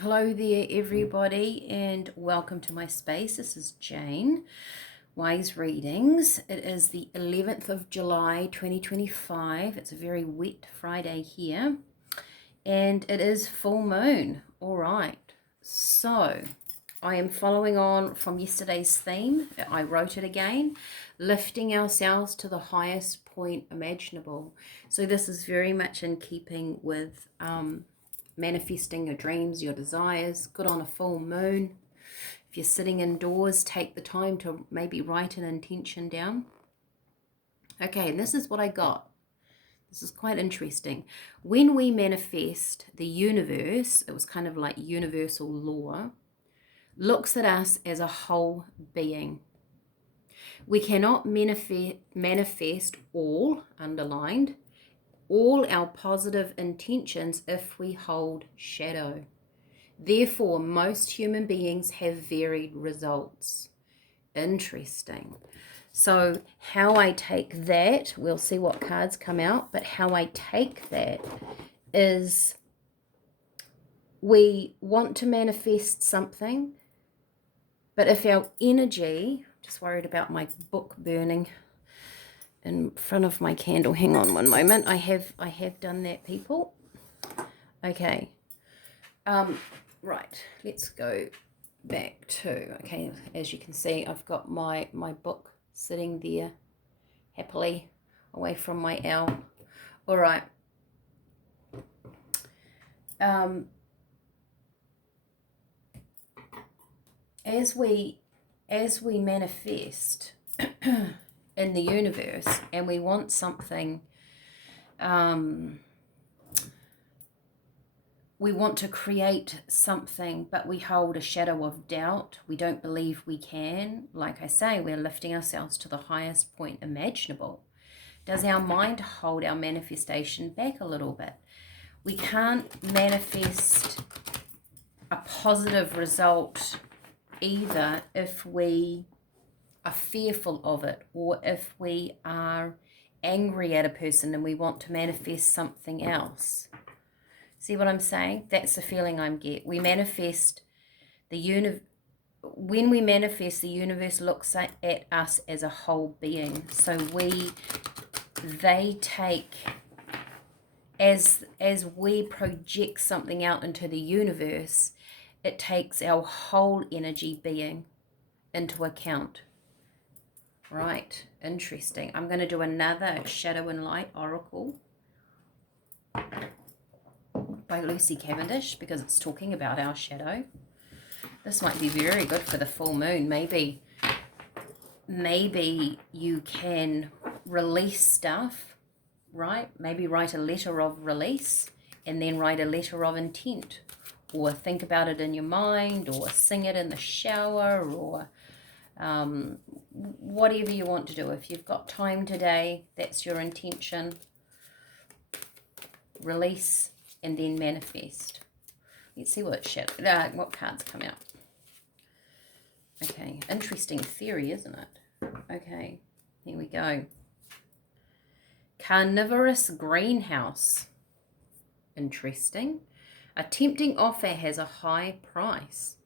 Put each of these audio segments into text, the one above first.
Hello there, everybody, and welcome to my space. This is Jane, Wise Readings. It is the 11th of July 2025. It's a very wet Friday here, and it is full moon. All right, so I am following on from yesterday's theme. I wrote it again, lifting ourselves to the highest point imaginable. So this is very much in keeping with manifesting your dreams, your desires. Good on a full moon. If you're sitting indoors, take the time to maybe write an intention down. Okay, and this is what I got. This is quite interesting. When we manifest, the universe, it was kind of like universal law, looks at us as a whole being. We cannot manifest all, underlined, all our positive intentions if we hold shadow. Therefore, most human beings have varied results. Interesting. So how I take that, we'll see what cards come out, but how I take that is we want to manifest something, but if our energy, just worried about my book burning in front of my candle. Hang on one moment. I have done that, people. Okay. Right. Let's go back to, okay, as you can see, I've got my book sitting there happily away from my owl. All right. As we manifest in the universe and we want something, we want to create something, but we hold a shadow of doubt. We don't believe we can. Like I say, we're lifting ourselves to the highest point imaginable. Does our mind hold our manifestation back a little bit? We can't manifest a positive result either if we are fearful of it, or if we are angry at a person and we want to manifest something else. See what I'm saying? That's the feeling I get. We manifest when we manifest, the universe looks at us as a whole being. So they take, as we project something out into the universe, it takes our whole energy being into account. Right, interesting. I'm going to do another Shadow and Light Oracle by Lucy Cavendish because it's talking about our shadow. This might be very good for the full moon. Maybe you can release stuff, right? Maybe write a letter of release and then write a letter of intent, or think about it in your mind, or sing it in the shower, or whatever you want to do. If you've got time today, that's your intention. Release and then manifest. Let's see what cards come out. Okay, interesting theory, isn't it? Okay, here we go. Carnivorous greenhouse. Interesting. A tempting offer has a high price.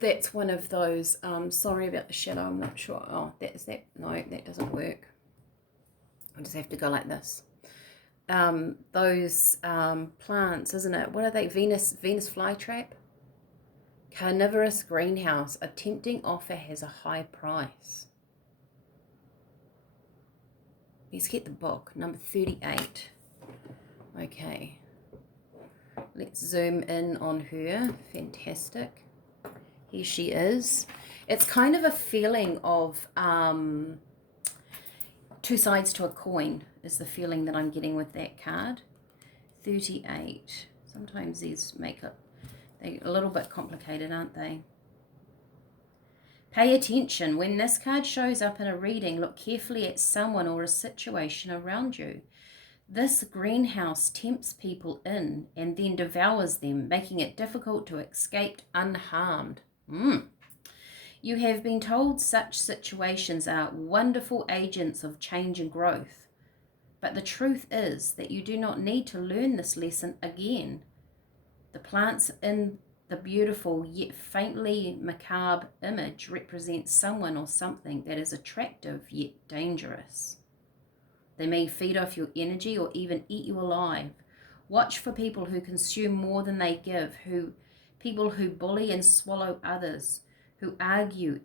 That's one of those, sorry about the shadow, I'm not sure. Oh, that's that. No, that doesn't work. I just have to go like this. Those plants, isn't it? What are they? Venus flytrap? Carnivorous greenhouse. A tempting offer has a high price. Let's get the book. Number 38. Okay. Let's zoom in on her. Fantastic. Here she is. It's kind of a feeling of two sides to a coin is the feeling that I'm getting with that card. 38. Sometimes these make it they're a little bit complicated, aren't they? Pay attention. When this card shows up in a reading, look carefully at someone or a situation around you. This greenhouse tempts people in and then devours them, making it difficult to escape unharmed. You have been told such situations are wonderful agents of change and growth. But the truth is that you do not need to learn this lesson again. The plants in the beautiful yet faintly macabre image represent someone or something that is attractive yet dangerous. They may feed off your energy or even eat you alive. Watch for people who consume more than they give, people who bully and swallow others, who argue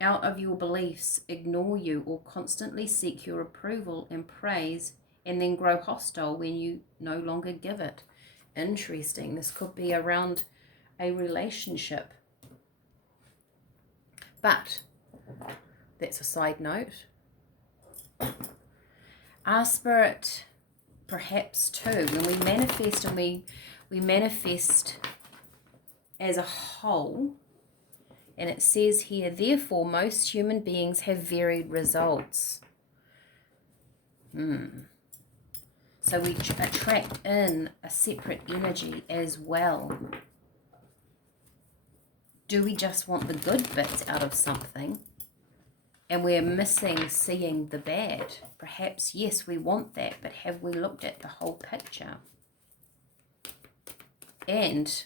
out of your beliefs, ignore you, or constantly seek your approval and praise, and then grow hostile when you no longer give it. Interesting. This could be around a relationship. But that's a side note. Our spirit, perhaps too, when we manifest and we manifest as a whole, and it says here, therefore, most human beings have varied results. So we attract in a separate energy as well. Do we just want the good bits out of something and we're missing seeing the bad? Perhaps, yes, we want that, but have we looked at the whole picture? And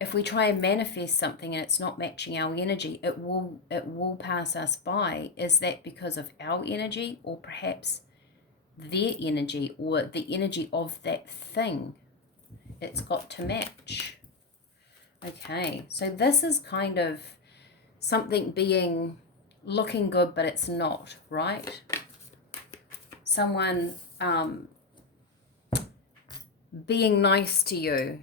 if we try and manifest something and it's not matching our energy, it will pass us by. Is that because of our energy, or perhaps their energy, or the energy of that thing? It's got to match. Okay, so this is kind of something looking good, but it's not, right? Someone being nice to you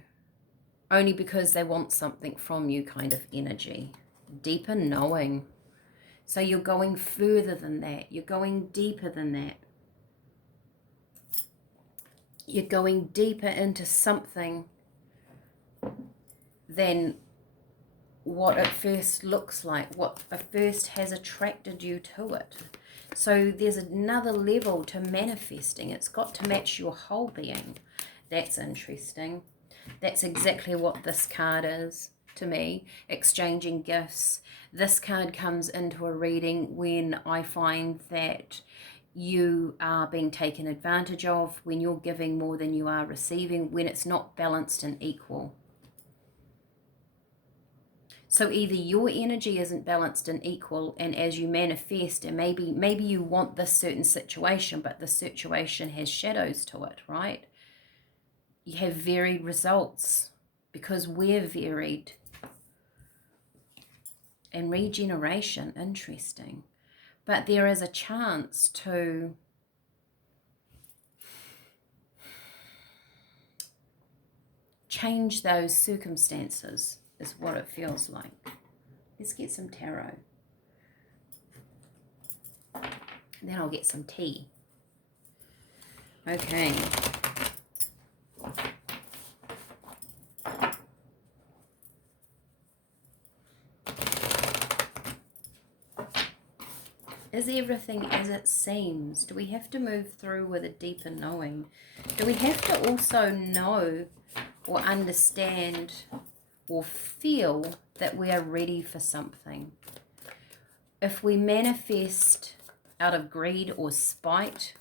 only because they want something from you, kind of energy. Deeper knowing. So you're going further than that. You're going deeper than that. You're going deeper into something than what at first looks like, what at first has attracted you to it. So there's another level to manifesting. It's got to match your whole being. That's interesting. That's exactly what this card is to me. Exchanging gifts. This card comes into a reading when I find that you are being taken advantage of, when you're giving more than you are receiving, when it's not balanced and equal. So either your energy isn't balanced and equal, and as you manifest, and maybe you want this certain situation, but the situation has shadows to it, right? You have varied results because we're varied. And regeneration, interesting. But there is a chance to change those circumstances, is what it feels like. Let's get some tarot. Then I'll get some tea. Okay. Is everything as it seems? Do we have to move through with a deeper knowing? Do we have to also know or understand or feel that we are ready for something? If we manifest out of greed or spite,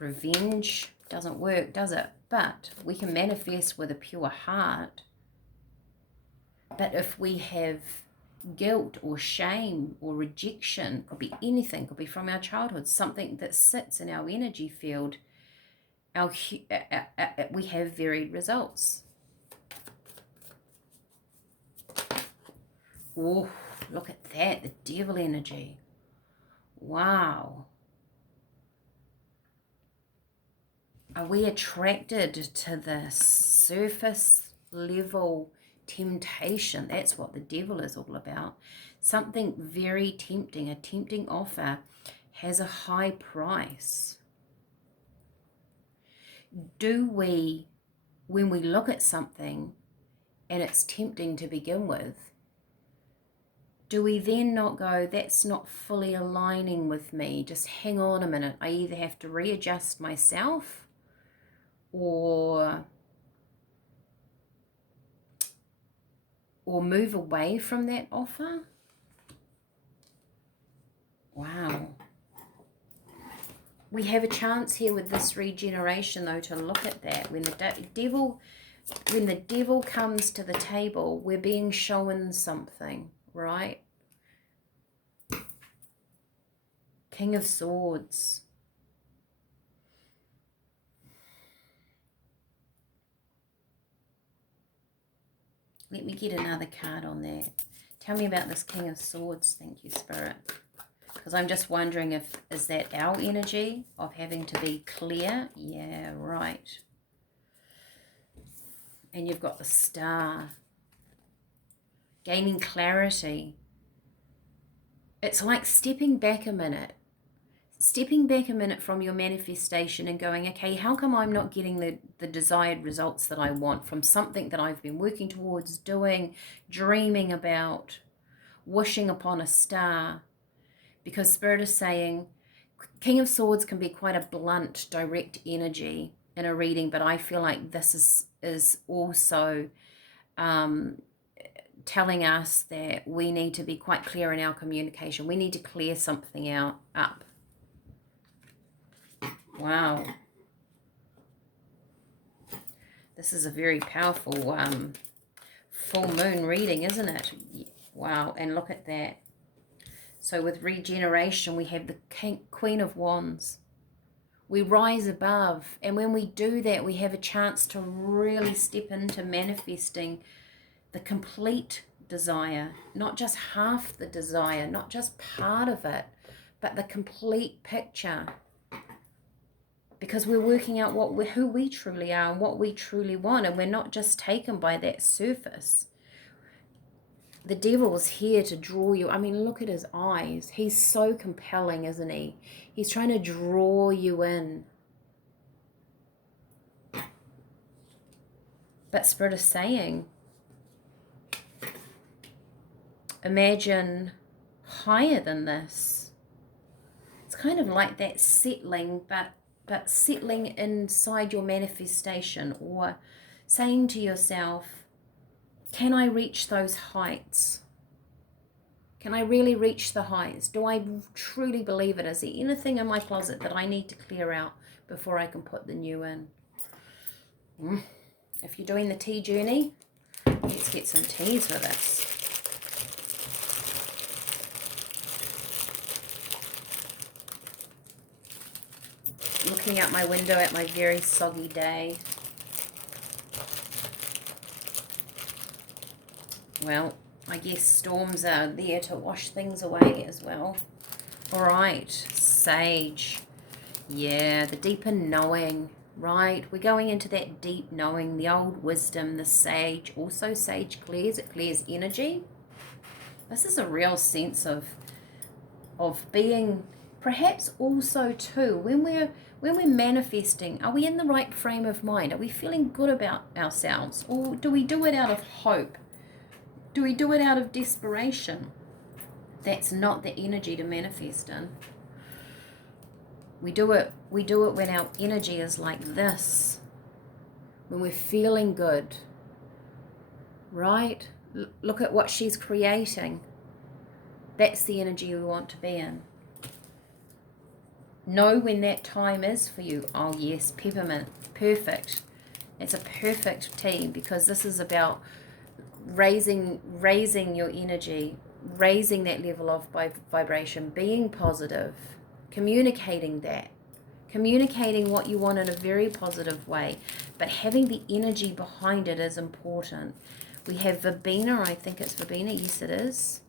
revenge, doesn't work, does it? But we can manifest with a pure heart. But if we have guilt or shame or rejection, could be anything, could be from our childhood, something that sits in our energy field, we have varied results. Oh, look at that, the devil energy. Wow. Are we attracted to the surface level temptation? That's what the devil is all about. Something very tempting, a tempting offer has a high price. Do we, when we look at something and it's tempting to begin with, do we then not go, that's not fully aligning with me, just hang on a minute, I either have to readjust myself or move away from that offer? Wow. We have a chance here with this regeneration, though, to look at that. When the devil comes to the table, we're being shown something, right? King of Swords. Let me get another card on that. Tell me about this King of Swords. Thank you, Spirit. Because I'm just wondering is that our energy of having to be clear? Yeah, right. And you've got the Star. Gaining clarity. It's like stepping back a minute. Stepping back a minute from your manifestation and going, okay, how come I'm not getting the desired results that I want from something that I've been working towards, doing, dreaming about, wishing upon a star? Because Spirit is saying, King of Swords can be quite a blunt, direct energy in a reading, but I feel like this is also telling us that we need to be quite clear in our communication. We need to clear something up. Wow. This is a very powerful full moon reading, isn't it? Wow, and look at that. So with regeneration, we have the Queen of Wands. We rise above, and when we do that, we have a chance to really step into manifesting the complete desire, not just half the desire, not just part of it, but the complete picture. Because we're working out who we truly are and what we truly want, and we're not just taken by that surface. The devil is here to draw you. I mean, look at his eyes. He's so compelling, isn't he? He's trying to draw you in. But Spirit is saying, imagine higher than this. It's kind of like that settling, but settling inside your manifestation, or saying to yourself, can I reach those heights? Can I really reach the heights? Do I truly believe it? Is there anything in my closet that I need to clear out before I can put the new in? If you're doing the tea journey, let's get some teas with us. Looking out my window at my very soggy day. Well, I guess storms are there to wash things away as well. All right, Sage. Yeah, the deeper knowing, right? We're going into that deep knowing, the old wisdom, the Sage. Also, Sage clears. It clears energy. This is a real sense of being, perhaps also too, when we're manifesting, are we in the right frame of mind? Are we feeling good about ourselves? Or do we do it out of hope? Do we do it out of desperation? That's not the energy to manifest in. We do it when our energy is like this. When we're feeling good. Right? Look at what she's creating. That's the energy we want to be in. Know when that time is for you. Oh yes, peppermint. Perfect. It's a perfect tea, because this is about raising your energy, raising that level of vibration, being positive, communicating what you want in a very positive way, but having the energy behind it is important. We have Verbena, I think it's Verbena, yes it is,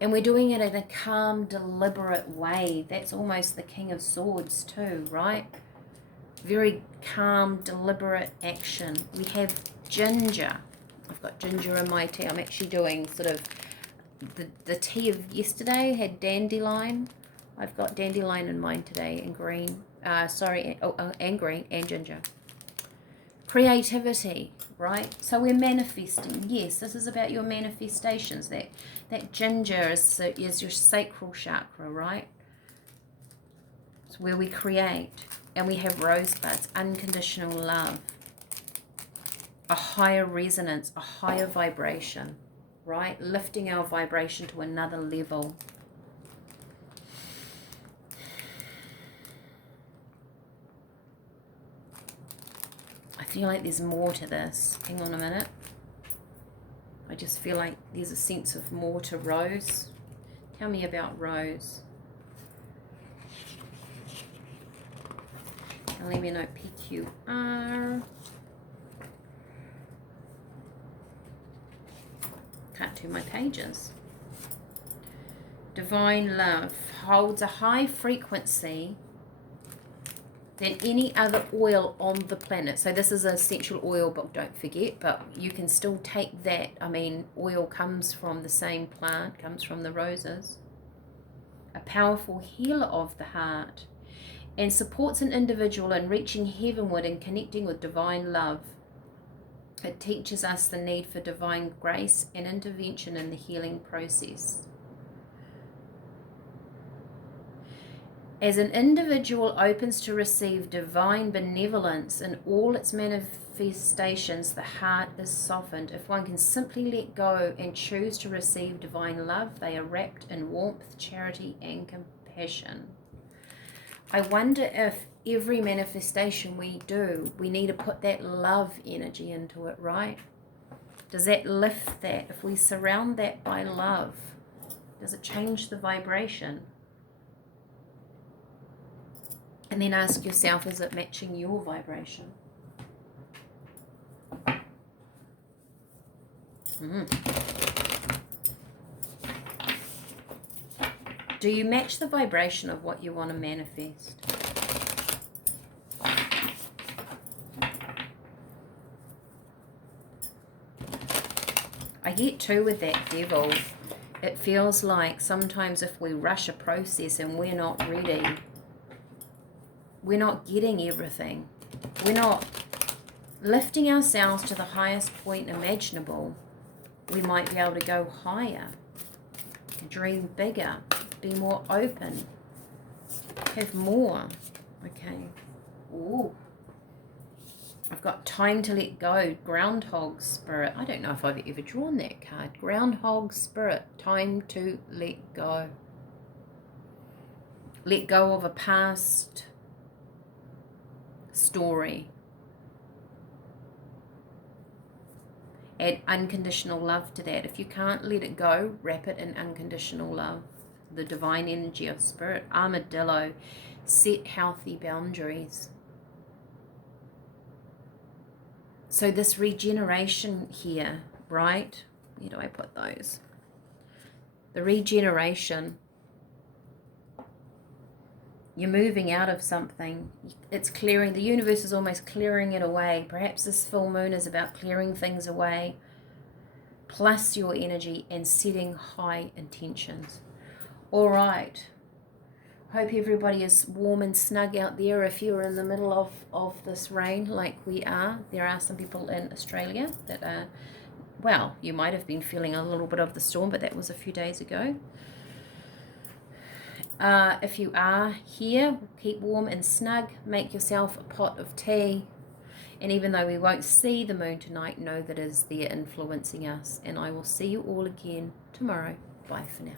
and we're doing it in a calm, deliberate way. That's almost the King of Swords too, right? Very calm, deliberate action. We have ginger. I've got ginger in my tea. I'm actually doing sort of the tea of yesterday had dandelion. I've got dandelion in mine today, and green. And green and ginger. Creativity, right? So we're manifesting. Yes, this is about your manifestations. That ginger is your sacral chakra, right? It's where we create. And we have rosebuds, unconditional love. A higher resonance, a higher vibration, right? Lifting our vibration to another level. feel like there's more to this. Hang on a minute. I just feel like there's a sense of more to Rose. Tell me about Rose. And let me know PQR. Can't do my pages. Divine love holds a high frequency than any other oil on the planet. So this is an essential oil book, don't forget, but you can still take that. I mean, oil comes from the same plant, comes from the roses. A powerful healer of the heart, and supports an individual in reaching heavenward and connecting with divine love. It teaches us the need for divine grace and intervention in the healing process. As an individual opens to receive divine benevolence in all its manifestations, the heart is softened. If one can simply let go and choose to receive divine love, they are wrapped in warmth, charity, and compassion. I wonder if every manifestation we do, we need to put that love energy into it, right? Does that lift that? If we surround that by love, does it change the vibration? And then ask yourself, is it matching your vibration? Do you match the vibration of what you want to manifest? I get too with that devil. It feels like sometimes if we rush a process and we're not ready, we're not getting everything. We're not lifting ourselves to the highest point imaginable. We might be able to go higher, dream bigger, be more open, have more. Okay. Ooh. I've got time to let go. Groundhog spirit. I don't know if I've ever drawn that card. Groundhog spirit. Time to let go. Let go of a past story. Add unconditional love to that. If you can't let it go, wrap it in unconditional love. The divine energy of spirit. Armadillo. Set healthy boundaries. So this regeneration here, right? Where do I put those? The regeneration. You're moving out of something. It's clearing. The universe is almost clearing it away. Perhaps this full moon is about clearing things away. Plus your energy and setting high intentions. All right. Hope everybody is warm and snug out there. If you're in the middle of this rain like we are, there are some people in Australia that are, well, you might have been feeling a little bit of the storm, but that was a few days ago. If you are here, keep warm and snug. Make yourself a pot of tea. And even though we won't see the moon tonight, know that it is there influencing us. And I will see you all again tomorrow. Bye for now.